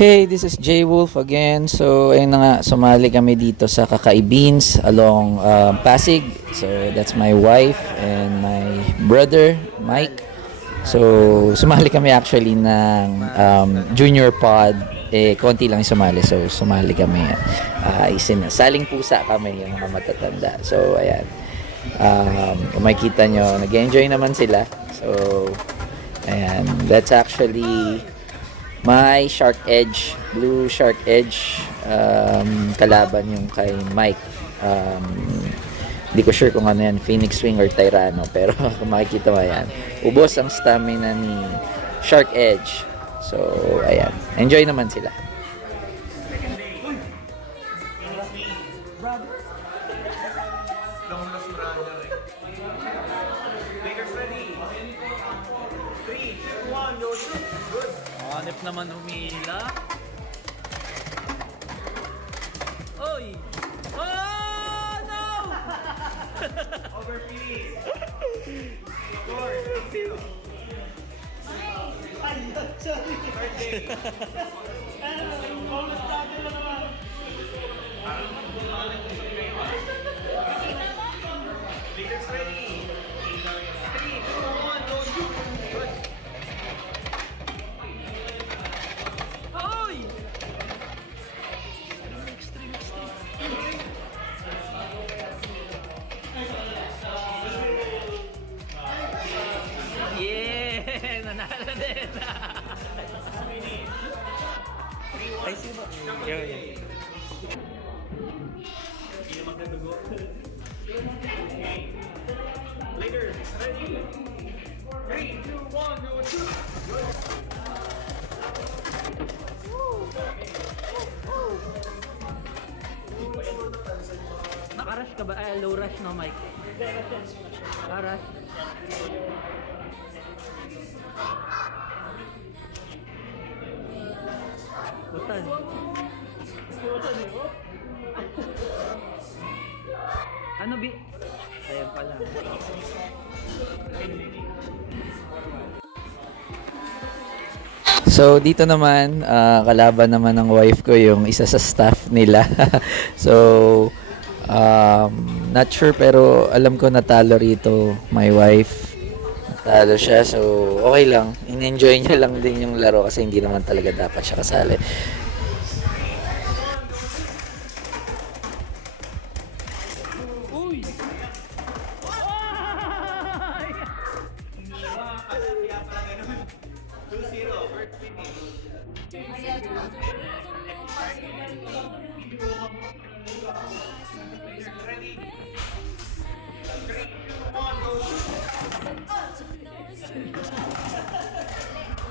Hey, this is Jay Wolf again. So, ayun na nga, sumali kami dito sa Kakaibins along Pasig. So, that's my wife and my brother, Mike. So, sumali kami actually ng junior pod. Konti lang yung sumali. So, sumali kami. Saling pusa kami yung mga matatanda. So, ayan. Kung makikita nyo, nag-enjoy naman sila. So, ayan. That's actually my Shark Edge, Blue Shark Edge, kalaban yung kay Mike. Hindi ko sure kung ano yan, Phoenix Wing or Tyranno, pero kung makikita mo yan, ubos ang stamina ni Shark Edge. So, ayan. Enjoy naman sila. Hanip naman humila. Oy! Oh, no! Overfeed. Score. Sorry. Leaders ready. 3, 2, 1, go shoot. Good. Yeah! Nanalo din! Ay, sino? Yeah. Later, ready? 3, 2, 1, go shoot! Naka-rush ka ba? Low rush no, Mike? Naka-rush. Butan. Ano bi? Ayan pala. So, dito naman, kalaban naman ng wife ko yung isa sa staff nila. So, not sure pero alam ko natalo rito my wife. Natalo siya, so okay lang. In-enjoy niya lang din yung laro kasi hindi naman talaga dapat siya kasali. Uy!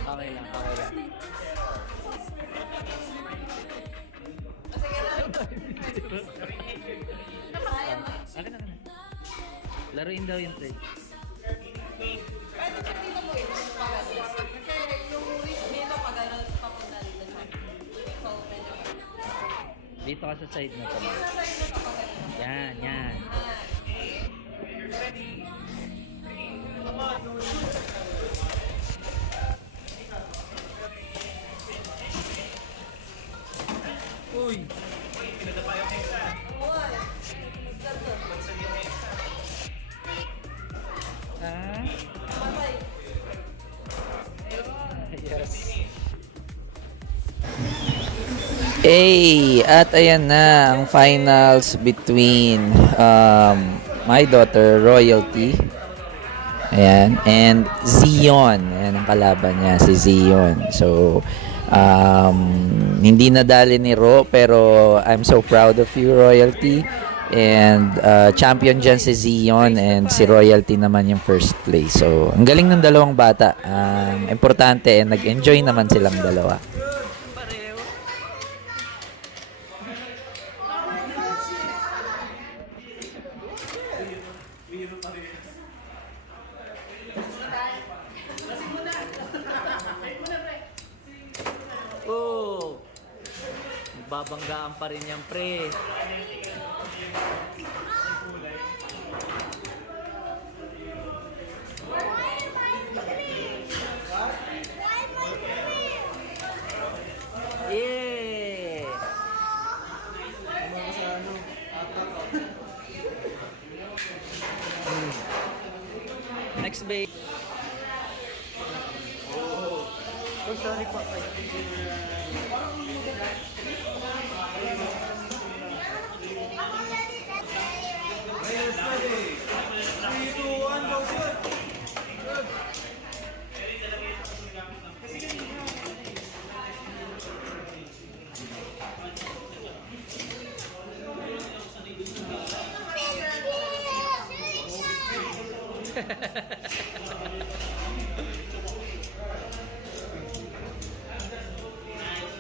Okay lang, okay lang. Akin na. Laruin daw yung play. Dito ka sa side na to. Yan, yan. Uy! Ah? Yes. At ayan na ang finals between my daughter Royalty, ayan, and Zion. Ayan ang kalaban niya, si Zion. So hindi nadali ni Ro, pero I'm so proud of you, Royalty. And champion dyan si Zion, and si Royalty naman yung first place. So ang galing ng dalawang bata. Importante, nag-enjoy naman silang dalawa. Pareho. Oh! Babanggaan pa rin yan, pre. Yeah. Next base. Oh, sorry po. Players ready. 3, 2, 1, go shoot. Good.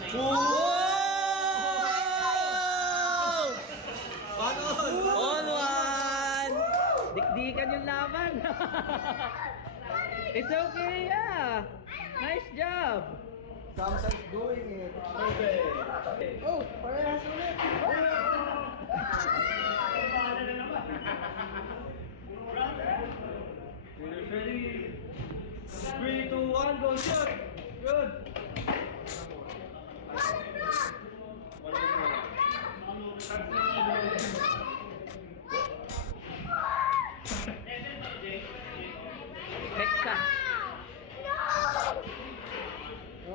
Wow! Paano? On one! Dikdikan yung laban. It's okay, yeah. Nice job. Samsung's doing it. Okay. Oh, parehas ulit. Players ready. 3, 2, 1, go shoot. Good. Hexa.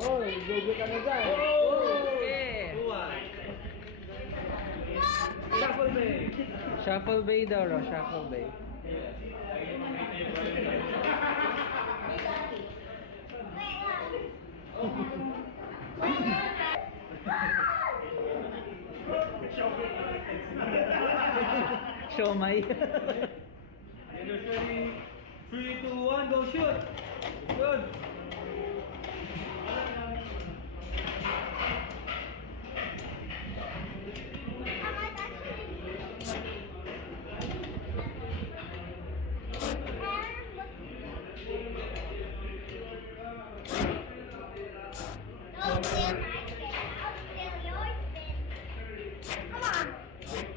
Oh, gogo ka na dyan. Okay. 2, 1. Shuffle bay. Shuffle bay daw, Ro. Shuffle bay. Siomay. Players ready. 3, 2, 1, go shoot. Good.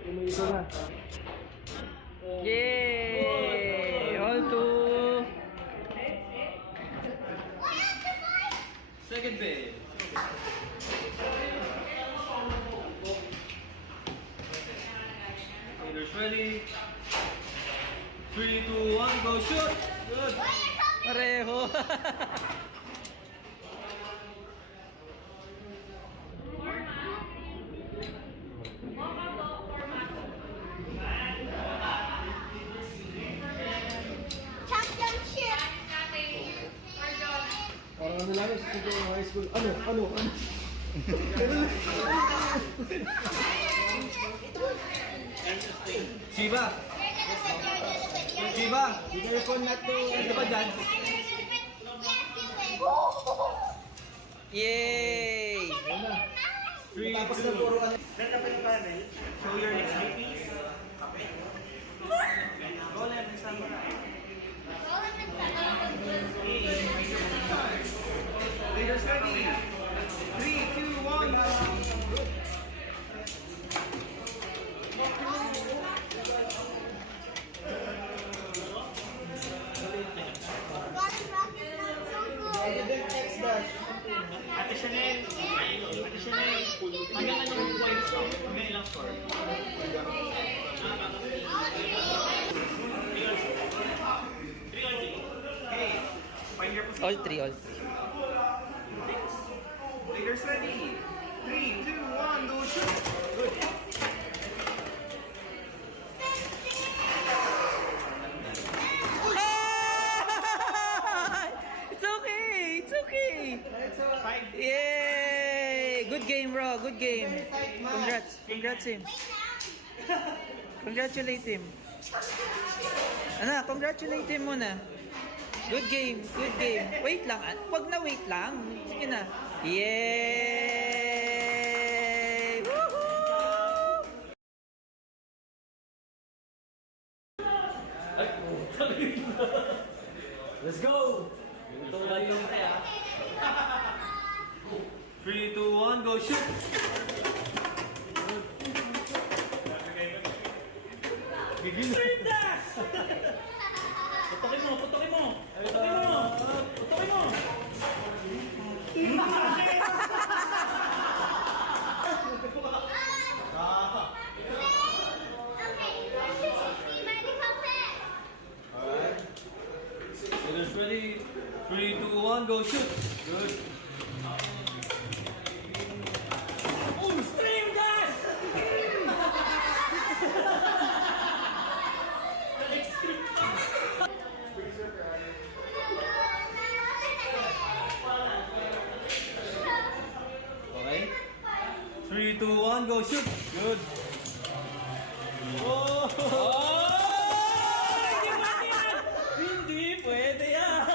Tumito na. Yay! All two. Second base. Players ready. 3, 2, 1, go shoot. Good. Pareho. Championship! Parang ano lang, siguro high school. Ano? Shiba! Shiba! Be careful not to... Ano ba dyan? Yay! 3, tapos na puro ano. Show your next please. Go left, isama na. Leaders ready. 3, 2, 1. Ate Chanel, hanggang ano yung points ko? Hanggang ilang score? Okay. Find your position. All three, all three. Leaders ready. 3, 2, 1, go shoot. Good. It's okay! It's okay! Yay! Good game, bro. Good game. Congrats. Congrats him. Congratulate him. Ano, congratulate him muna. Good game. Good game. Wait lang. Wag na wait lang. Sige na. Yay! Woohoo! Let's go! 3, 2, 1, go shoot! Begin! Putokin mo! Putokin mo! Putokin mo! Putokin mo! Alright. 1, go shoot. Good. Oh, stream guys! Okay. 3, 2, 1, go shoot. Good. Oh! Hindi pwede yan! Hindi pwede yan!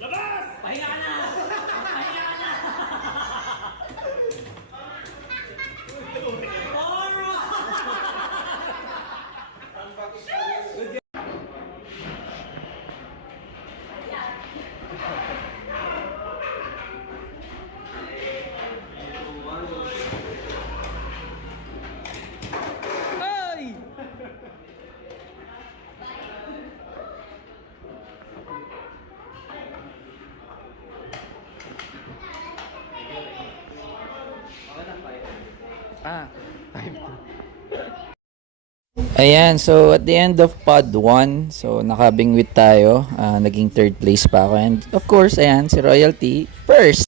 Labas! Pahinga ka na! Pahinga ka na! Ay! Ah, 5-2. Ayan, so at the end of pod 1, so nakabingwit tayo. Naging third place pa ako. And of course, ayan, si Royalty, first.